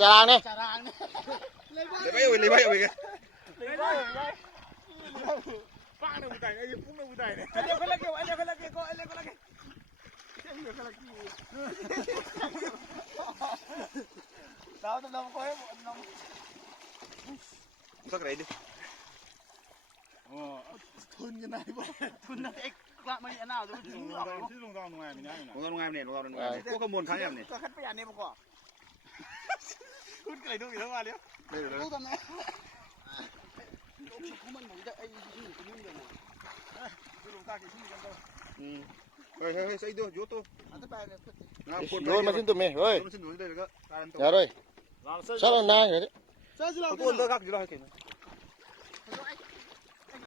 Carang ni. Lebay ke? Pak nak butai, ayo pun nak butai ni. Ada lagi kau. Tahu tak nama kau? Tak ready. Oh, Thun cái nàyบ่thunนักเอกละมันอันน่าจะถึง ที่ลงตรงงานนี่นะ ลงงานนี่พวกขมวนค้างอย่างนี้ก็คัดไปอย่างนี้บ่กว่าคุณไก่ดูอีกแล้วมาเดี๋ยวดูตอนนี้มันเหมือนจะไอ้ที่นี่เลยดูลงตากี่ที่กันตัวHei, sai do, joto. อันที่ไปเนี่ย Rồi mà xin tụi mày, ơi. Xin đuổi đây là cái Dạ rồi. Sao là nang vậy? Sao chứ là Tôi lơ gác gì đó kìa.